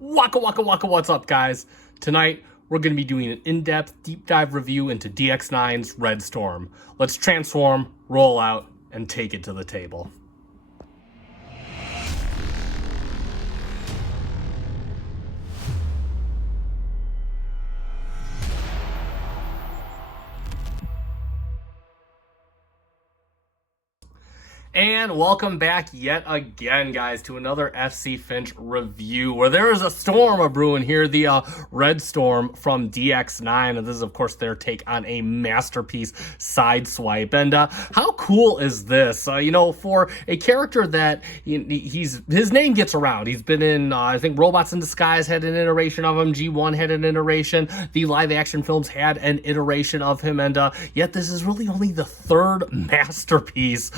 Waka waka waka, what's up guys? Tonight we're going to be doing an in-depth deep dive review into DX9's Red Storm. Let's transform, roll out, and take it to the table. And welcome back yet again, guys, to another FC Finch review where there is a storm a-brewing here, the Red Storm from DX9. And this is, of course, their take on a masterpiece, Sideswipe. And how cool is this? For a character that his name gets around. He's been in, I think, Robots in Disguise had an iteration of him. G1 had an iteration. The live-action films had an iteration of him. And yet this is really only the third masterpiece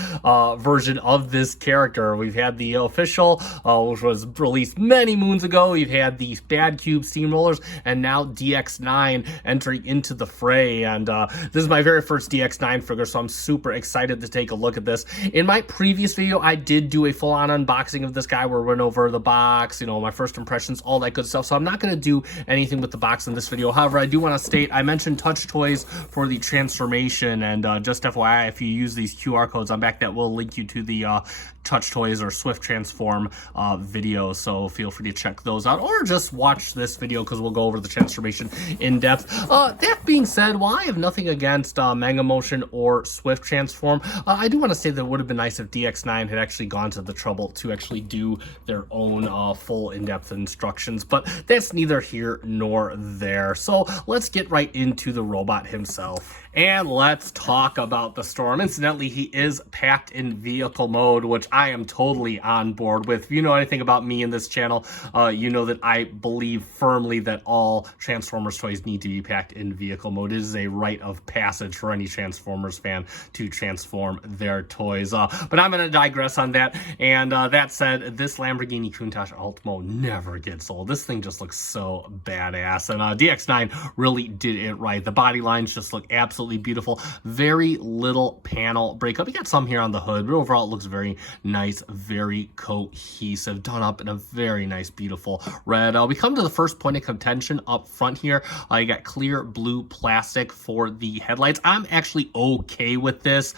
version of this character. We've had the official, which was released many moons ago. We've had the Bad Cube Steamrollers, and now DX9 entering into the fray. And this is my very first DX9 figure, so I'm super excited to take a look at this. In my previous video, I did do a full-on unboxing of this guy where we went over the box, my first impressions, all that good stuff. So I'm not going to do anything with the box in this video. However, I do want to state, I mentioned touch toys for the transformation, and just FYI, if you use these QR codes on back, that will link you to the touch toys or swift transform video, so feel free to check those out or just watch this video because we'll go over the transformation in depth. That being said, while I have nothing against Mega Motion or swift transform, I do want to say that it would have been nice if DX9 had actually gone to the trouble to actually do their own full in-depth instructions, but that's neither here nor there. So let's get right into the robot himself. And let's talk about the Storm. Incidentally, he is packed in vehicle mode, which I am totally on board with. If you know anything about me in this channel, you know that I believe firmly that all Transformers toys need to be packed in vehicle mode. It is a rite of passage for any Transformers fan to transform their toys. But I'm going to digress on that. And that said, this Lamborghini Countach Ultimo never gets old. This thing just looks so badass. And DX9 really did it right. The body lines just look absolutely beautiful. Very little panel breakup. You got some here on the hood, but overall it looks very nice, very cohesive, done up in a very nice, beautiful red. We come to the first point of contention up front here. You got clear blue plastic for the headlights. I'm actually okay with this.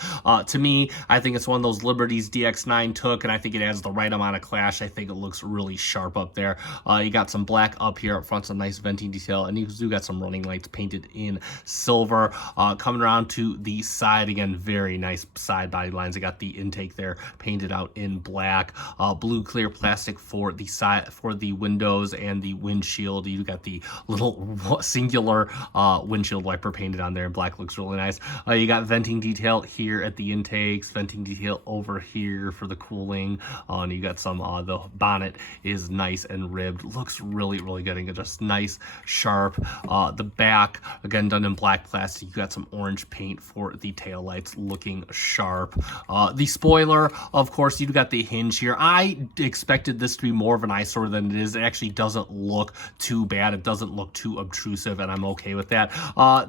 To me, I think it's one of those liberties DX9 took, and I think it adds the right amount of clash. I think it looks really sharp up there. You got some black up here up front, some nice venting detail, and you do got some running lights painted in silver. Coming around to the side, again, very nice side body lines. I got the intake there painted out in black. Blue clear plastic for the side, for the windows and the windshield. You got the little singular windshield wiper painted on there in black. Looks really nice. You got venting detail here at the intakes, venting detail over here for the cooling. And you got some, the bonnet is nice and ribbed. Looks really, really good. And just nice, sharp. The back, again, done in black plastic. You got some orange paint for the taillights, looking sharp. The spoiler, of course, you've got the hinge here. I expected this to be more of an eyesore than it is. It actually doesn't look too bad. It doesn't look too obtrusive, and I'm okay with that.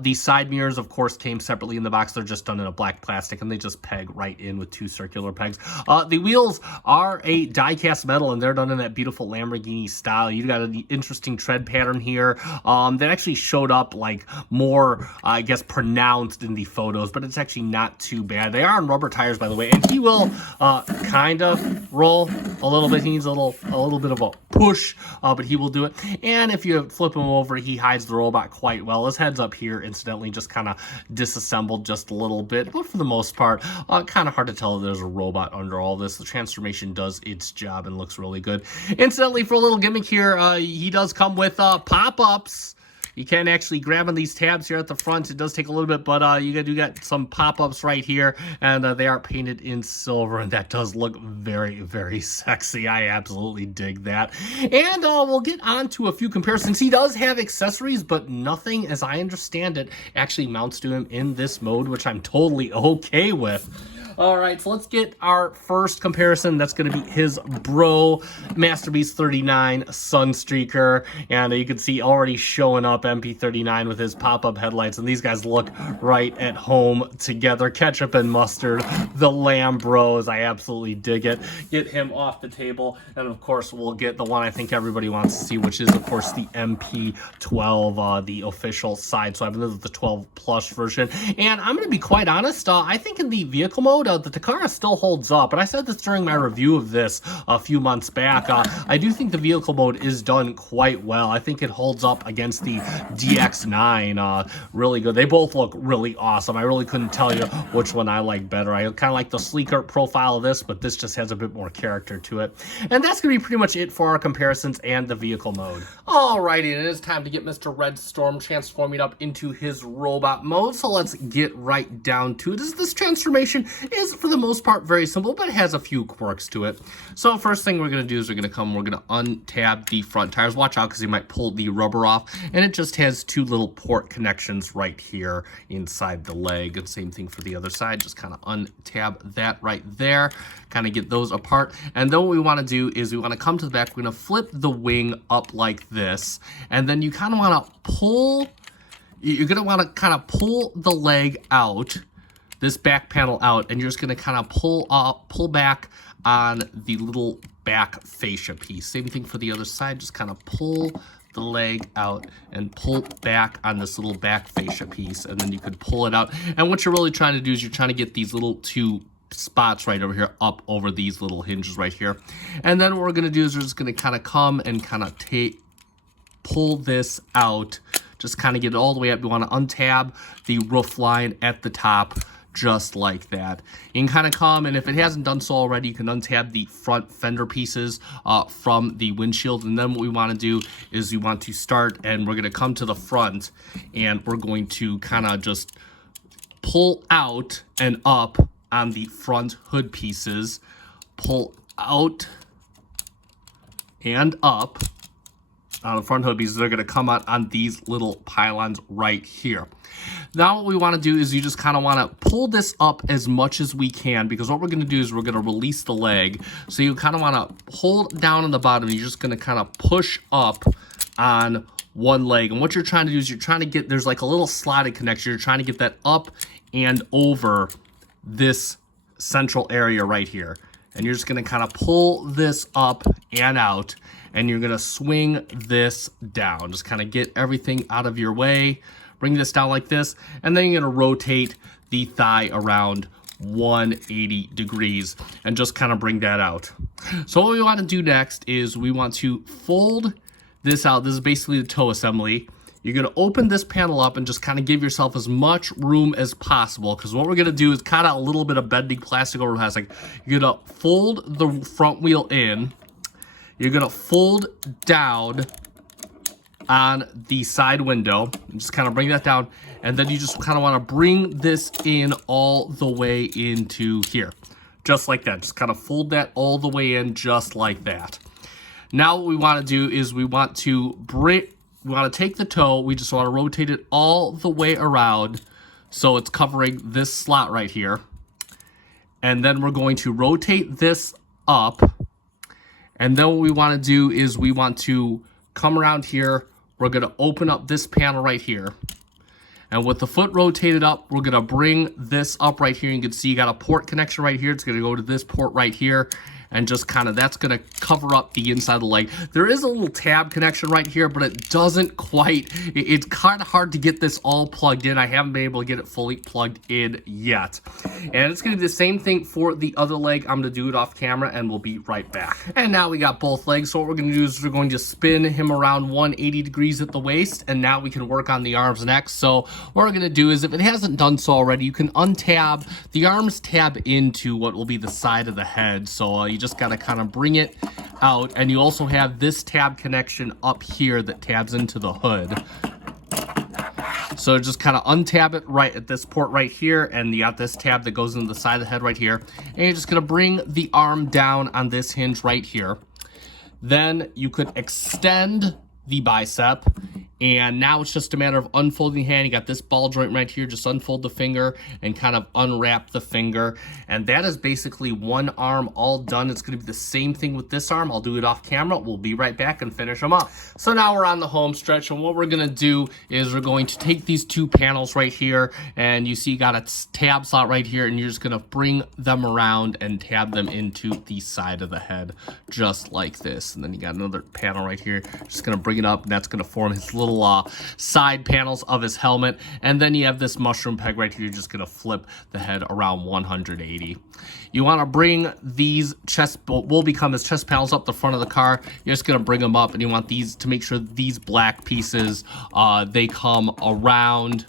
The side mirrors, of course, came separately in the box. They're just done in a black plastic, and they just peg right in with two circular pegs. The wheels are a die-cast metal, and they're done in that beautiful Lamborghini style. You got an interesting tread pattern here that actually showed up like more, I guess, pronounced in the photos, but it's actually not too bad. They are on rubber tires, by the way, and he will kind of roll a little bit. He needs a little bit of a push, but he will do it. And if you flip him over, he hides the robot quite well. His head's up here, incidentally, just kind of disassembled just a little bit, but for the most part, kind of hard to tell if there's a robot under all this. The transformation does its job and looks really good. Incidentally, for a little gimmick here, he does come with pop-ups. You can actually grab on these tabs here at the front. It does take a little bit, but you got some pop-ups right here, and they are painted in silver, and that does look very, very sexy. I absolutely dig that. And we'll get on to a few comparisons. He does have accessories, but nothing, as I understand it, actually mounts to him in this mode, which I'm totally okay with. All right, so let's get our first comparison. That's going to be his bro, Masterpiece 39 Sunstreaker. And you can see already showing up MP39 with his pop-up headlights. And these guys look right at home together. Ketchup and mustard, the Lamb Bros. I absolutely dig it. Get him off the table. And of course, we'll get the one I think everybody wants to see, which is, of course, the MP12, the official Sideswipe. And this is the 12 Plus version. And I'm going to be quite honest, I think in the vehicle mode, the Takara still holds up. And I said this during my review of this a few months back. I do think the vehicle mode is done quite well. I think it holds up against the DX9 really good. They both look really awesome. I really couldn't tell you which one I like better. I kind of like the sleeker profile of this, but this just has a bit more character to it. And that's going to be pretty much it for our comparisons and the vehicle mode. Alrighty, and it is time to get Mr. Red Storm transforming up into his robot mode. So let's get right down to it. This transformation is, for the most part, very simple, but it has a few quirks to it. So first thing we're going to do is we're going to untab the front tires. Watch out because you might pull the rubber off. And it just has two little port connections right here inside the leg. And same thing for the other side. Just kind of untab that right there. Kind of get those apart. And then what we want to do is we want to come to the back. We're going to flip the wing up like this. And then you kind of want to pull... You're going to want to kind of pull the leg out, this back panel out, and you're just going to kind of pull back on the little back fascia piece. Same thing for the other side. Just kind of pull the leg out and pull back on this little back fascia piece, and then you could pull it out. And what you're really trying to do is you're trying to get these little two spots right over here up over these little hinges right here. And then what we're going to do is we're just going to kind of come and kind of pull this out. Just kind of get it all the way up. You want to untab the roof line at the top, just like that. You can kind of come, and if it hasn't done so already, you can untab the front fender pieces from the windshield. And then what we want to do is we want to start, and we're going to come to the front, and we're going to kind of just pull out and up on the front hood pieces. Pull out and up on the front hood pieces. They're going to come out on these little pylons right here. Now what we want to do is you just kind of want to pull this up as much as we can, because what we're going to do is we're going to release the leg. So you kind of want to hold down on the bottom. You're just going to kind of push up on one leg. And what you're trying to do is you're trying to get, there's like a little slotted connection. You're trying to get that up and over this central area right here. And you're just going to kind of pull this up and out, and you're going to swing this down. Just kind of get everything out of your way. Bring this down like this, and then you're going to rotate the thigh around 180 degrees and just kind of bring that out. So what we want to do next is we want to fold this out. This is basically the toe assembly. You're going to open this panel up and just kind of give yourself as much room as possible, because what we're going to do is cut out a little bit of bending plastic over plastic. You're going to fold the front wheel in. You're going to fold down on the side window and just kind of bring that down, and then you just kind of want to bring this in all the way into here, just like that. Just kind of fold that all the way in, just like that. Now what we want to do is we want to take the toe, we just want to rotate it all the way around so it's covering this slot right here, and then we're going to rotate this up. And then what we want to do is we want to come around here. We're going to open up this panel right here. And with the foot rotated up, we're going to bring this up right here. You can see you got a port connection right here. It's going to go to this port right here. And just kind of, that's going to cover up the inside of the leg. There is a little tab connection right here, but it doesn't quite, it's kind of hard to get this all plugged in. I haven't been able to get it fully plugged in yet. And it's going to be the same thing for the other leg. I'm going to do it off camera, and we'll be right back. And now we got both legs. So what we're going to do is we're going to spin him around 180 degrees at the waist, and now we can work on the arms next. So what we're going to do is, if it hasn't done so already, you can untab, the arms tab into what will be the side of the head. So you just got to kind of bring it out, and you also have this tab connection up here that tabs into the hood. So just kind of untab it right at this port right here, and you got this tab that goes into the side of the head right here. And you're just going to bring the arm down on this hinge right here. Then you could extend the bicep, And now it's just a matter of unfolding the hand. You got this ball joint right here. Just unfold the finger and kind of unwrap the finger. And that is basically one arm all done. It's going to be the same thing with this arm. I'll do it off camera. We'll be right back and finish them up. So now we're on the home stretch. And what we're going to do is we're going to take these two panels right here. And you see you got a tab slot right here. And you're just going to bring them around and tab them into the side of the head. Just like this. And then you got another panel right here. Just going to bring it up. And that's going to form his little side panels of his helmet. And then you have this mushroom peg right here. You're just gonna flip the head around 180. You want to bring these will become his chest panels up the front of the car. You're just gonna bring them up, and you want these to make sure these black pieces they come around.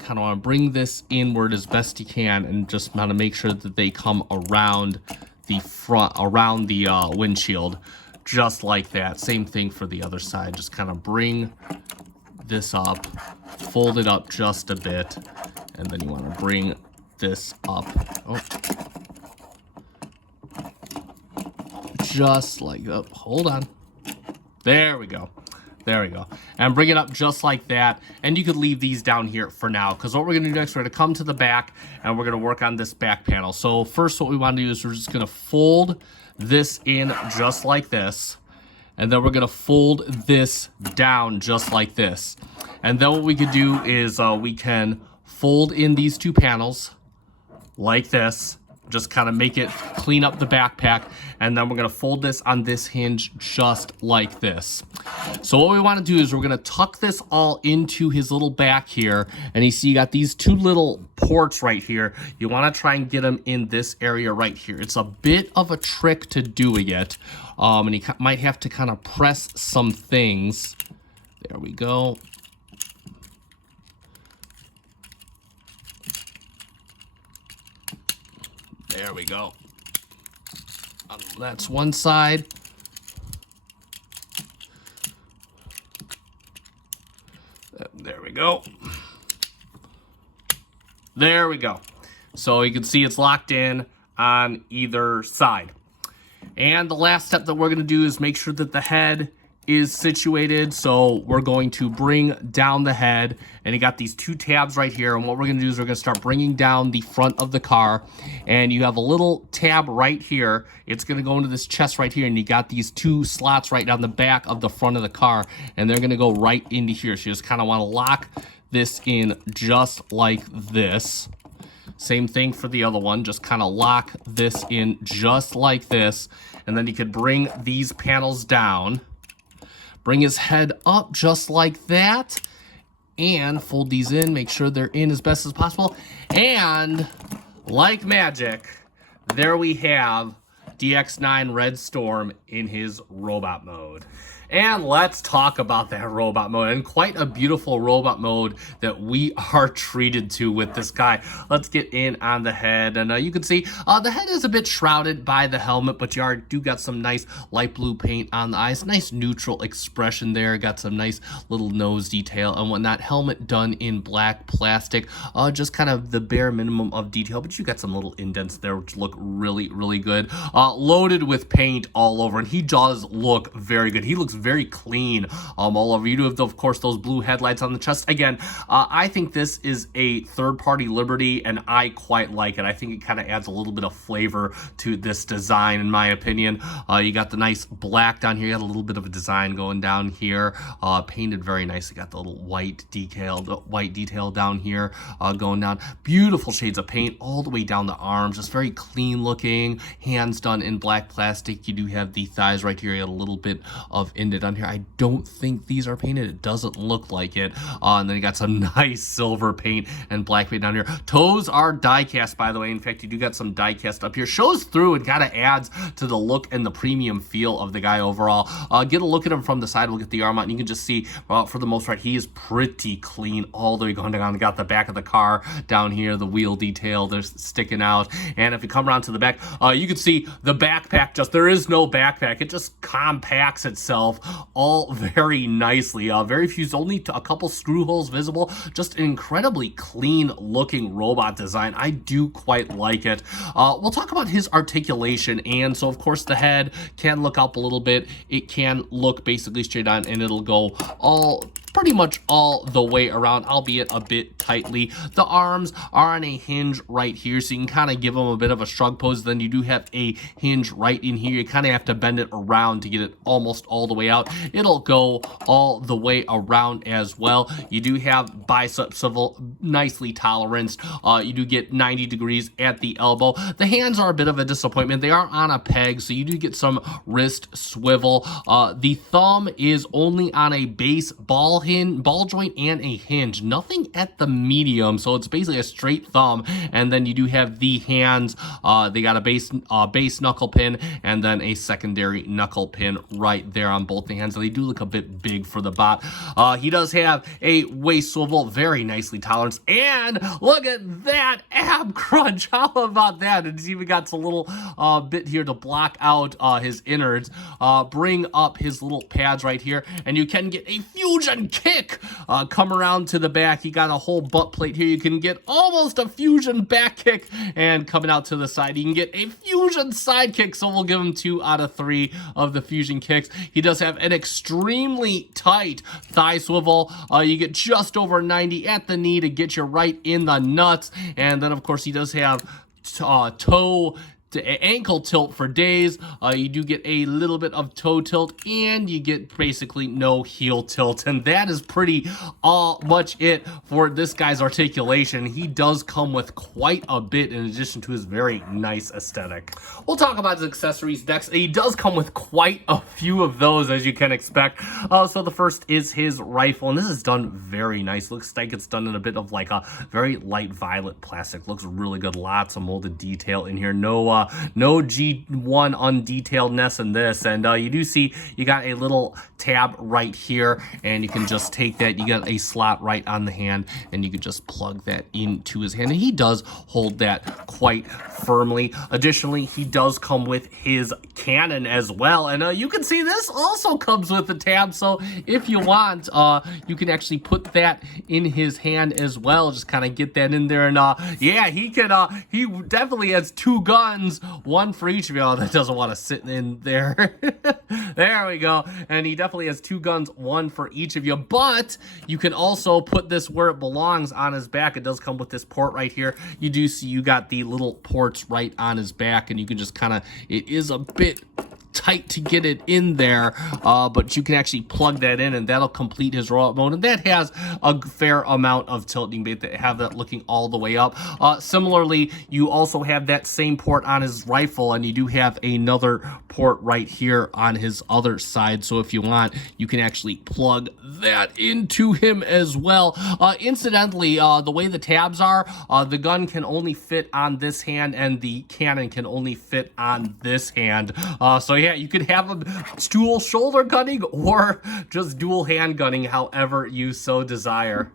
Kind of want to bring this inward as best you can, and just want to make sure that they come around the front, around the windshield. Just like that. Same thing for the other side. Just kind of bring this up, fold it up just a bit, and then you want to bring this up. Oh. Just like that. Hold on. There we go. There we go. And bring it up just like that. And you could leave these down here for now, because what we're going to do next, we're going to come to the back, and we're going to work on this back panel. So first what we want to do is we're just going to fold this in just like this, and then we're going to fold this down just like this. And then what we could do is we can fold in these two panels like this, just kind of make it clean up the backpack, and then we're going to fold this on this hinge just like this. So what we want to do is we're going to tuck this all into his little back here, and you see you got these two little ports right here. You want to try and get them in this area right here. It's a bit of a trick to doing it, and you might have to kind of press some things. There we go. There we go. That's one side. There we go. There we go. So you can see it's locked in on either side. And the last step that we're going to do is make sure that the head is situated. So we're going to bring down the head, and you got these two tabs right here, and what we're going to do is we're going to start bringing down the front of the car, and you have a little tab right here. It's going to go into this chest right here, and you got these two slots right down the back of the front of the car, and they're going to go right into here. So you just kind of want to lock this in just like this. Same thing for the other one. Just kind of lock this in just like this, and then you could bring these panels down. Bring his head up just like that, and fold these in, make sure they're in as best as possible. And like magic, there we have DX9 Red Storm in his robot mode. And let's talk about that robot mode, and quite a beautiful robot mode that we are treated to with this guy. Let's get in on the head, and you can see the head is a bit shrouded by the helmet, but you do got some nice light blue paint on the eyes, nice neutral expression there, got some nice little nose detail and whatnot. Helmet done in black plastic, just kind of the bare minimum of detail, but you got some little indents there which look really, really good. Loaded with paint all over, and he does look very good. He looks very clean all over. You do have, of course, those blue headlights on the chest. Again, I think this is a third-party Liberty, and I quite like it. I think it kind of adds a little bit of flavor to this design, in my opinion. You got the nice black down here. You got a little bit of a design going down here. Painted very nice. You got the little white detail down here going down. Beautiful shades of paint all the way down the arms. Just very clean looking. Hands done in black plastic. You do have the thighs right here. You got a little bit of indent on here. I don't think these are painted. It doesn't look like it. And then you got some nice silver paint and black paint down here. Toes are die cast, by the way. In fact, you do got some die cast up here. Shows through and kind of adds to the look and the premium feel of the guy overall. Get a look at him from the side. We'll get the arm out, and you can just see, for the most part, he is pretty clean all the way going down. Got the back of the car down here, the wheel detail, they're sticking out. And if you come around to the back, you can see The backpack, there is no backpack. It just compacts itself all very nicely. Very few, only a couple screw holes visible. Just an incredibly clean looking robot design. I do quite like it. We'll talk about his articulation. And so of course the head can look up a little bit. It can look basically straight on, and it'll go pretty much all the way around, albeit a bit tightly. The arms are on a hinge right here, so you can kind of give them a bit of a shrug pose. Then you do have a hinge right in here. You kind of have to bend it around to get it almost all the way out. It'll go all the way around as well. You do have bicep swivel, nicely toleranced. You do get 90 degrees at the elbow. The hands are a bit of a disappointment. They are on a peg, so you do get some wrist swivel. The thumb is only on a base ball joint and a hinge, nothing at the medium, so it's basically a straight thumb. And then you do have the hands. They got a base knuckle pin and then a secondary knuckle pin right there on both the hands. So they do look a bit big for the bot. He does have a waist swivel, very nicely toleranced, and look at that ab crunch. How about that? It's even got a little bit here to block out his innards. Bring up his little pads right here, and you can get a fusion kick. Come around to the back. You got a whole butt plate here. You can get almost a fusion back kick, and coming out to the side, you can get a fusion side kick. So we'll give him 2 out of 3 of the fusion kicks. He does have an extremely tight thigh swivel. You get just over 90 at the knee to get you right in the nuts. And then of course he does have toe to ankle tilt for days. You do get a little bit of toe tilt, and you get basically no heel tilt, and that is pretty much it for this guy's articulation. He does come with quite a bit in addition to his very nice aesthetic. We'll talk about his accessories next. He does come with quite a few of those, as you can expect. So the first is his rifle, and this is done very nice. Looks like it's done in a bit of like a very light violet plastic. Looks really good. Lots of molded detail in here. No G1 undetailedness in this. And you do see you got a little tab right here, and you can just take that. You got a slot right on the hand, and you can just plug that into his hand, and he does hold that quite firmly. Additionally, he does come with his cannon as well, and you can see this also comes with a tab, so if you want, you can actually put that in his hand as well. Just kind of get that in there, and yeah, he definitely has 2 guns, 1 for each of y'all. That doesn't want to sit in there. There we go. And he definitely has 2 guns, 1 for each of you, but you can also put this where it belongs on his back. It does come with this port right here. You do see you got the little ports right on his back, and you can just kind of, it is a bit tight to get it in there, but you can actually plug that in, and that'll complete his rollout mode, and that has a fair amount of tilt. You can have that looking all the way up. Similarly, you also have that same port on his rifle, and you do have another port right here on his other side, so if you want, you can actually plug that into him as well. Incidentally, the way the tabs are, the gun can only fit on this hand, and the cannon can only fit on this hand. So yeah, you could have a dual shoulder gunning or just dual hand gunning, however you so desire.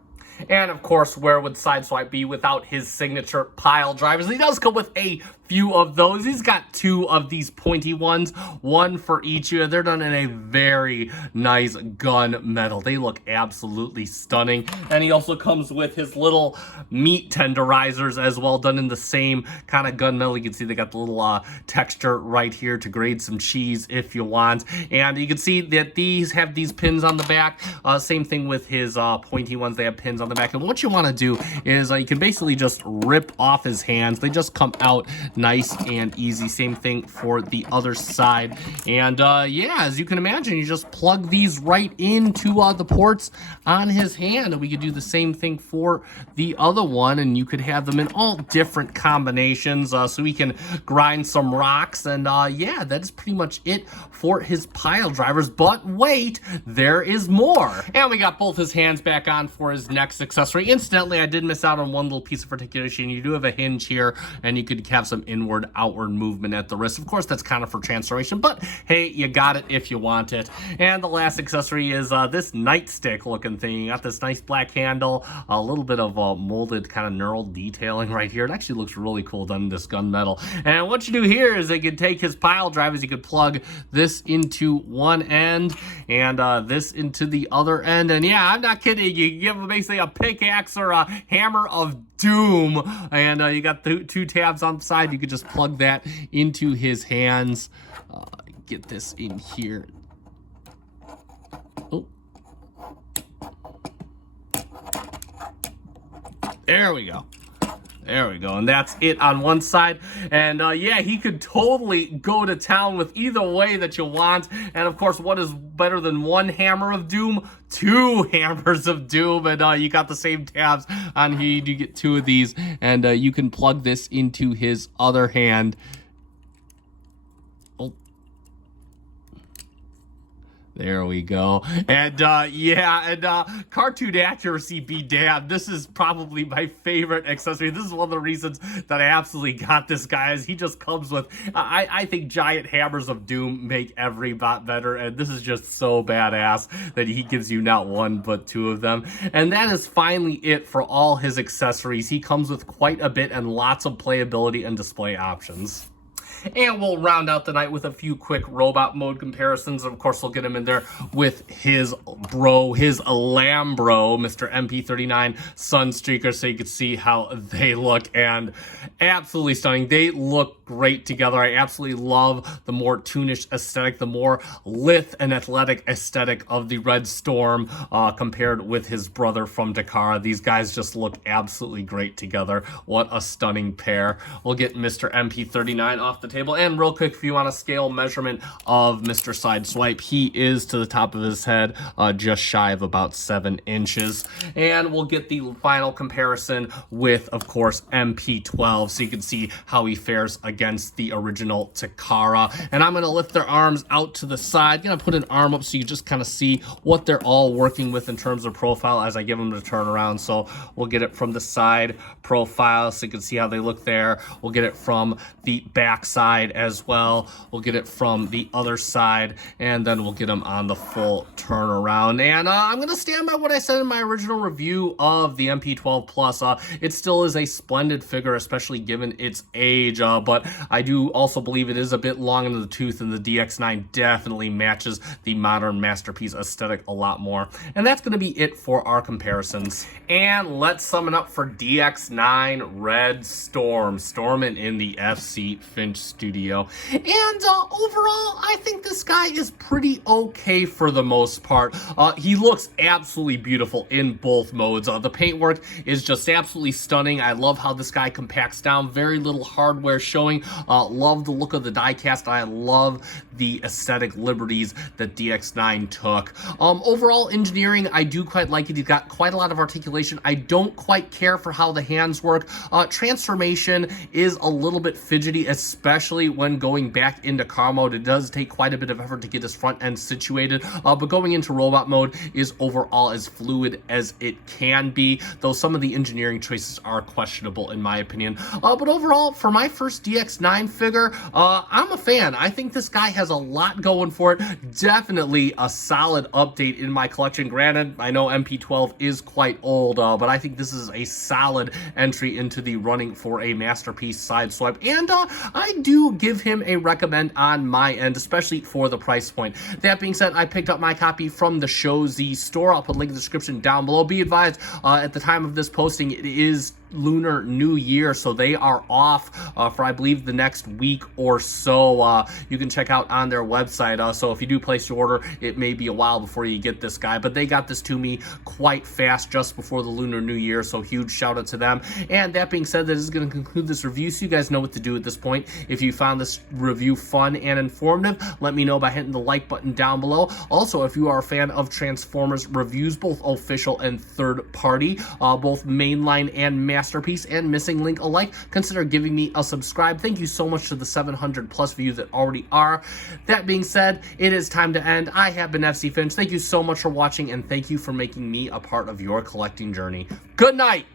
And of course, where would Sideswipe be without his signature pile drivers? He does come with a few of those. He's got 2 of these pointy ones, 1 for each. They're done in a very nice gun metal. They look absolutely stunning. And he also comes with his little meat tenderizers as well, done in the same kind of gun metal. You can see they got the little texture right here to grate some cheese if you want. And you can see that these have these pins on the back. Same thing with his pointy ones. They have pins on the back. And what you want to do is you can basically just rip off his hands. They just come out nice and easy. Same thing for the other side. And yeah, as you can imagine, you just plug these right into the ports on his hand, and we could do the same thing for the other one, and you could have them in all different combinations, so we can grind some rocks. And yeah, that's pretty much it for his pile drivers. But wait, there is more. And we got both his hands back on for his next next accessory. Incidentally, I did miss out on one little piece of articulation. You do have a hinge here, and you could have some inward, outward movement at the wrist. Of course, that's kind of for transformation, but hey, you got it if you want it. And the last accessory is this nightstick looking thing. You got this nice black handle, a little bit of molded kind of knurled detailing right here. It actually looks really cool done in this gunmetal. And what you do here is they could take his pile drivers, you could plug this into one end and this into the other end. And yeah, I'm not kidding. You can give him basically a pickaxe or a hammer of doom. And you got two tabs on the side. You could just plug that into his hands. Get this in here. Oh. There we go. There we go, and that's it on one side. And yeah, he could totally go to town with either way that you want. And of course, what is better than one hammer of doom? Two hammers of doom. And you got the same tabs on here. You do get two of these, and you can plug this into his other hand. Oh. There we go. And yeah, and cartoon accuracy be damned. This is probably my favorite accessory. This is one of the reasons that I absolutely got this guy, is he just comes with, I think giant hammers of doom make every bot better. And this is just so badass that he gives you not one, but two of them. And that is finally it for all his accessories. He comes with quite a bit and lots of playability and display options. And we'll round out the night with a few quick robot mode comparisons. Of course, we'll get him in there with his bro, his Lambro, Mr. MP39 Sunstreaker, so you can see how they look. And absolutely stunning. They look great together. I absolutely love the more toonish aesthetic, the more lithe and athletic aesthetic of the Red Storm compared with his brother from Takara. These guys just look absolutely great together. What a stunning pair. We'll get Mr. MP39 off the table. And real quick, if you want a scale measurement of Mr. Sideswipe, he is to the top of his head just shy of about 7 inches. And we'll get the final comparison with, of course, MP12, so you can see how he fares against the original Takara. And I'm going to lift their arms out to the side. Going to put an arm up so you just kind of see what they're all working with in terms of profile as I give them the turn around. So we'll get it from the side profile so you can see how they look there. We'll get it from the back side as well. We'll get it from the other side, and then we'll get them on the full turnaround. And I'm going to stand by what I said in my original review of the MP12 Plus. It still is a splendid figure, especially given its age, but I do also believe it is a bit long in the tooth, and the DX9 definitely matches the modern masterpiece aesthetic a lot more. And that's going to be it for our comparisons. And let's sum it up for DX9 Red Storm, storming in the FC Finch studio. And overall, I think this guy is pretty okay for the most part. He looks absolutely beautiful in both modes. The paintwork is just absolutely stunning. I love how this guy compacts down. Very little hardware showing. Love the look of the diecast. I love the aesthetic liberties that DX9 took. Overall engineering, I do quite like it. He's got quite a lot of articulation. I don't quite care for how the hands work. Transformation is a little bit fidgety, especially when going back into car mode. It does take quite a bit of effort to get his front end situated, but going into robot mode is overall as fluid as it can be, though some of the engineering choices are questionable in my opinion. But overall, for my first DX9 figure, I'm a fan. I think this guy has a lot going for it. Definitely a solid update in my collection. Granted, I know MP12 is quite old, but I think this is a solid entry into the running for a masterpiece Sideswipe, and I do give him a recommend on my end, especially for the price point. That being said, I picked up my copy from the Show Z store. I'll put a link in the description down below. Be advised, at the time of this posting, it is Lunar New Year, so they are off for I believe the next week or so. You can check out on their website, so if you do place your order, it may be a while before you get this guy, but they got this to me quite fast just before the Lunar New Year, so huge shout out to them. And that being said, that is going to conclude this review, so you guys know what to do at this point. If you found this review fun and informative, let me know by hitting the like button down below. Also, if you are a fan of Transformers reviews, both official and third party, both mainline and masterpiece and missing link alike, consider giving me a subscribe. Thank you so much to the 700 plus views that already are. That being said, it is time to end. I have been FC Finch. Thank you so much for watching, and thank you for making me a part of your collecting journey. Good night.